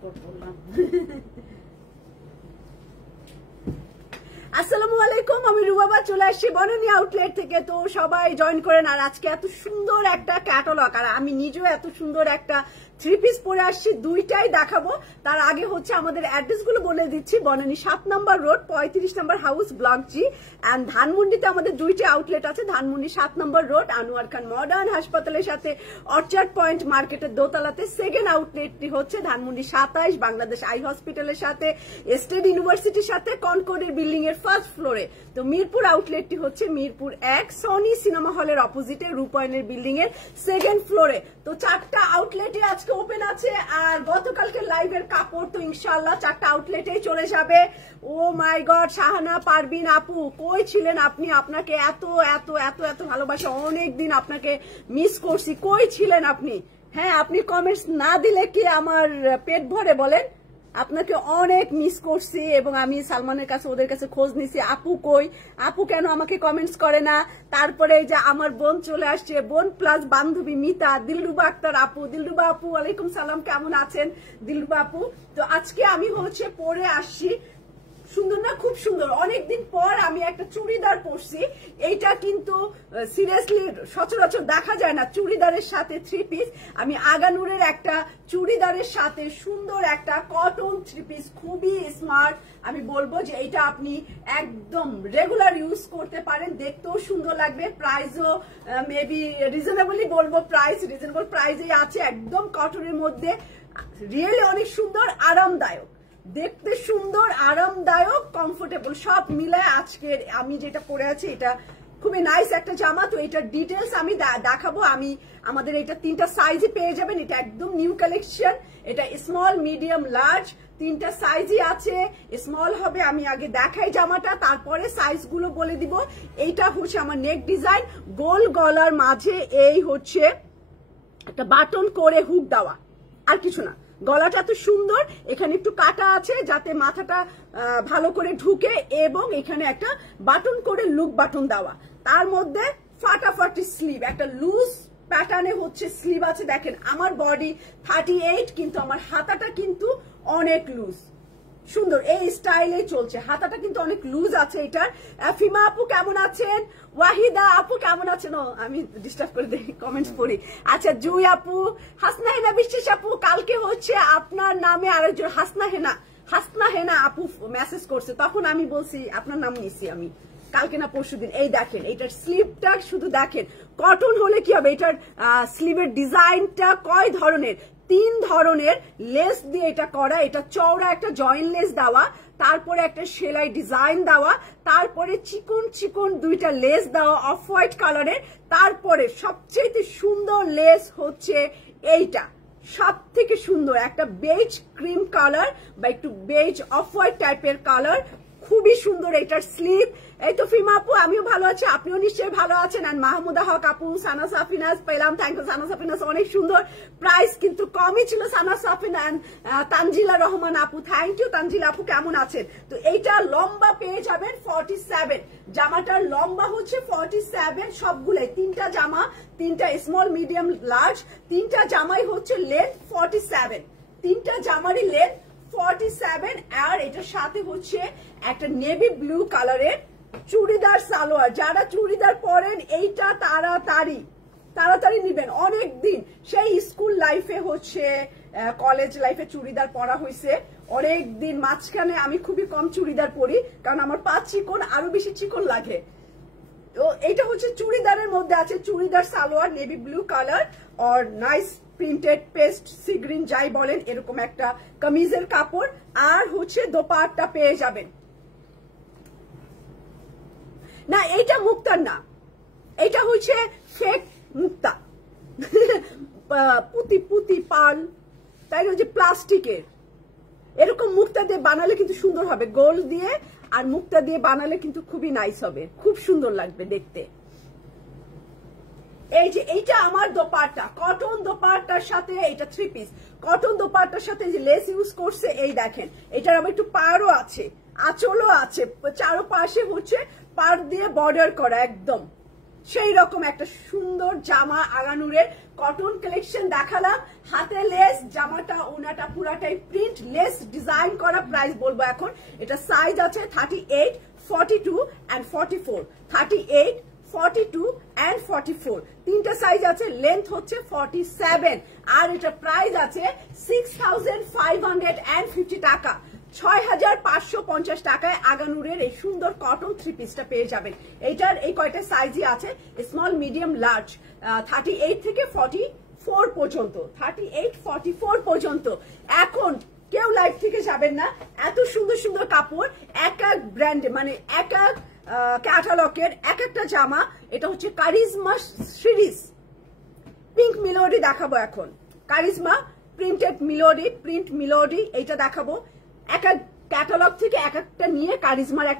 উপর পড়লাম। আসসালামু আলাইকুম, আমি রুবাবা চলে আসছি বনানী আউটলেট থেকে। তো সবাই জয়েন করেন। আর আজকে এত সুন্দর একটা ক্যাটালগ, আর আমি নিজেও এত সুন্দর একটা থ্রি পিস পরে আসছি, দুইটাই দেখাবো। তার আগে হচ্ছে আমাদের অ্যাড্রেস গুলো বলে দিচ্ছি। Banani 7 number road, 35 number house, block G. And ধানমন্ডিতে আমাদের দুইটা আউটলেট আছে। Dhanmondi 7 number road, Anwar Khan modern হাসপাতালের সাথে অর্চার্ড পয়েন্ট মার্কেটের দোতলাতে। সেকেন্ড আউটলেটটি হচ্ছে ধানমন্ডি 27 বাংলাদেশ আই হসপিটালের সাথে, স্টেট ইউনিভার্সিটির সাথে, কনকর্ডের বিল্ডিং এর ফার্স্ট ফ্লোরে। তো মিরপুর আউটলেটটি হচ্ছে মিরপুর 1 সনি সিনেমা হলের অপোজিটে রূপায়ণের বিল্ডিং এর সেকেন্ড ফ্লোরে। তো 4টা আউটলেটে আজকে ওপেন আছে। আর গতকালকে লাইভের কাপড় তো ইনশাআল্লাহ 4টা আউটলেটেই চলে যাবে। ও মাই গড, শাহানা পারবিন আপু কই ছিলেন আপনি? আপনাকে এত এত এত এত ভালোবাসা, অনেকদিন আপনাকে মিস করছি। কই ছিলেন আপনি? হ্যাঁ, আপনি কমেন্টস না দিলে কি আমার পেট ভরে বলেন? আপনাকে অনেক মিস করছি এবং আমি সালমানের কাছে ওদের কাছে খোঁজ নিছি, আপু কই, আপু কেন আমাকে কমেন্টস করে না। তারপরে এই যে আমার বোন চলে আসছে, বোন প্লাস বান্ধবী মিতা, দিলরুবা আক্তার আপু। দিলরুবা আপু ওয়ালাইকুম সালাম, কেমন আছেন দিলরুবা আপু? তো আজকে আমি হচ্ছে পরে আসছি, সুন্দর না? খুব সুন্দর। অনেকদিন পর আমি একটা চুড়িদার পরছি। এইটা কিন্তু সিরিয়াসলি সচরাচর দেখা যায় না, চুড়িদারের সাথে থ্রি পিস। আমি আগানুরের একটা চুড়িদারের সাথে সুন্দর একটা কটন থ্রি পিস, খুবই স্মার্ট। আমি বলবো যে এটা আপনি একদম রেগুলার ইউজ করতে পারেন, দেখতেও সুন্দর লাগবে। প্রাইসও মেবি রিজনেবলি বলবো, প্রাইস রিজনেবল প্রাইসেই আছে, একদম কটনের মধ্যে। রিয়েলি অনেক সুন্দর, আরামদায়ক, দেখতে সুন্দর, আরামদায়ক, কমফোর্টেবল, সব মিলে আজকের আমি যেটা পরে আছি এটা খুবই নাইস একটা জামা। তো এটার ডিটেলস আমি দেখাবো। আমি আমাদের এটা 3টা সাইজে পেয়ে যাবেন। এটা একদম নিউ কালেকশন। এটা স্মল, মিডিয়াম, লার্জ 3টা সাইজই আছে। স্মল হবে, আমি আগে দেখাই জামাটা, তারপরে সাইজ গুলো বলে দিব। এইটা হচ্ছে আমার নেক ডিজাইন, গোল গলার মাঝে এই হচ্ছে একটা বাটন করে হুক দেওয়া, আর কিছু না। গলাটা এত সুন্দর, এখানে একটু কাটা আছে যাতে মাথাটা ভালো করে ঢুকে, এবং এখানে একটা বাটন করে লুক বাটন দেওয়া। তার মধ্যে ফাটাফাটি স্লিভ, একটা লুজ প্যাটার্নে হচ্ছে স্লিভ আছে। দেখেন আমার বডি 38, কিন্তু আমার হাতাটা কিন্তু অনেক লুজ, সুন্দর এই স্টাইলে চলছে। হাতাটা কিন্তু অনেক লুজ আছে এটার। ফিমা আপু কেমন আছেন? ওয়াহিদা আপু কেমন আছেন? আমি ডিস্টার্ব করে দেখি, কমেন্টস পড়ি। আচ্ছা, জুই আপু, হাসনা হেনা বিশ্বাস আপু, কালকে হচ্ছে আপনার নামে আরেকজন হাসনা হেনা আপু মেসেজ করছে, তখন আমি বলছি আপনার নাম নিছি আমি, কালকে না পরশুদিন। এই দেখেন এটার স্লিভটা শুধু দেখেন, কটন হলে কি হবে। এটার স্লিভের ডিজাইনটা কয় ধরনের, 3 ধরনের লেস দিয়ে এটা করা। এটা চওড়া একটা জয়েন্ট লেস দেওয়া, তারপরে একটা সেলাই ডিজাইন দেওয়া, তারপরে চিকন চিকন 2টা লেস দেওয়া অফ হোয়াইট কালারের। তারপরে সবচেয়ে সুন্দর লেস হচ্ছে এইটা, সব থেকে সুন্দর একটা বেজ ক্রিম কালার বা একটু বেজ অফ হোয়াইট টাইপের কালার, খুবই সুন্দর এটার স্লিভ। এই তো ফিমা আপু, আমিও ভালো আছি, আপনিও নিশ্চয়ই ভালো আছেন। আর মাহমুদা হক আপু, সানা সাফিনাস পেলাম, থ্যাংক ইউ সানা সাফিনাস, অনেক সুন্দর। প্রাইস কিন্তু কমই ছিল সানা সাফিনা। তানজিলা রহমান আপু, থ্যাংক ইউ তানজিলা আপু, কেমন আছেন? তো এইটা লম্বা পেয়ে যাবেন 47, জামাটার লম্বা হচ্ছে 47 সবগুলাই। 3টা জামা, 3টা স্মল, মিডিয়াম, লার্জ, 3টা জামাই হচ্ছে লেন্থ 47, 3টা জামারই লেন্থ 47। আর এটার সাথে হচ্ছে একটা নেভি ব্লু কালারের চুড়িদার সালোয়ার। যারা চুড়িদার পরেন এইটা তাড়াতাড়ি নিবেন। অনেক দিন সেই স্কুল লাইফে হচ্ছে, কলেজ লাইফে চুড়িদার পরা হয়েছে অনেক দিন, মাঝখানে আমি খুবই কম চুড়িদার পরি, কারণ আমার পা চিকন, আরো বেশি চিকন লাগে। তো এইটা হচ্ছে চুড়িদারের মধ্যে আছে, churidar salwar navy blue colour, আর নাইস প্রিন্টেড পেস্ট সি গ্রিন যাই বলেন, এরকম একটা কামিজের কাপড়। আর হচ্ছে দোপাট্টা পেয়ে যাবেন। না, এইটা মুক্তার না, এইটা হচ্ছে ফেক মুক্তা, পুতি পাল, তাই হচ্ছে প্লাস্টিকের। এরকম মুক্তা দিয়ে বানালে কিন্তু সুন্দর হবে, গোল্ড দিয়ে আর মুক্তা দিয়ে বানালে কিন্তু খুবই নাইস হবে, খুব সুন্দর লাগবে দেখতে। এই যে এইটা আমার দোপাট্টা, কটন দোপাট্টার সাথে এটা থ্রি পিস, কটন দোপাট্টার সাথে যে লেস ইউজ করছে, এই দেখেন এটার আবার একটু পাড়ও আছে, আঁচলও আছে, চারোপাশে হচ্ছে পাড় দিয়ে বর্ডার করা একদম। সেই রকম একটা সুন্দর জামা আগানুরের কটন কালেকশন দেখালাম। হাতে লেস, জামাটা ওনাটা পুরাটাই প্রিন্ট লেস ডিজাইন করা। প্রাইস বলবো এখন। এটা সাইজ আছে 38, 42 and 44। 38, 42 and 44 তিনটা সাইজ আছে। লেন্থ হচ্ছে 47 আর এটা প্রাইস আছে 6550 টাকা। 6550 টাকায় আগানুরের এই সুন্দর কটন থ্রি পিসটা পেয়ে যাবেন। এইটার এই কয়টা সাইজই আছে, স্মল, মিডিয়াম, লার্জ, 38 থেকে 44 পর্যন্ত, 38, 44 পর্যন্ত। এখন কেউ লাইভ থেকে যাবেন না, এত সুন্দর সুন্দর কাপড় এক এক ব্র্যান্ডে, মানে এক এক ক্যাটালগের এক একটা জামা। এটা হচ্ছে কারিজমা সিরিজ, পিঙ্ক মিলোডি দেখাবো এখন। কারিজমা প্রিন্টেড মিলোডি, প্রিন্ট মিলোডি এইটা দেখাবো। এক এক ক্যাটালগ থেকে এক একটা নিয়ে কারিজমার একটা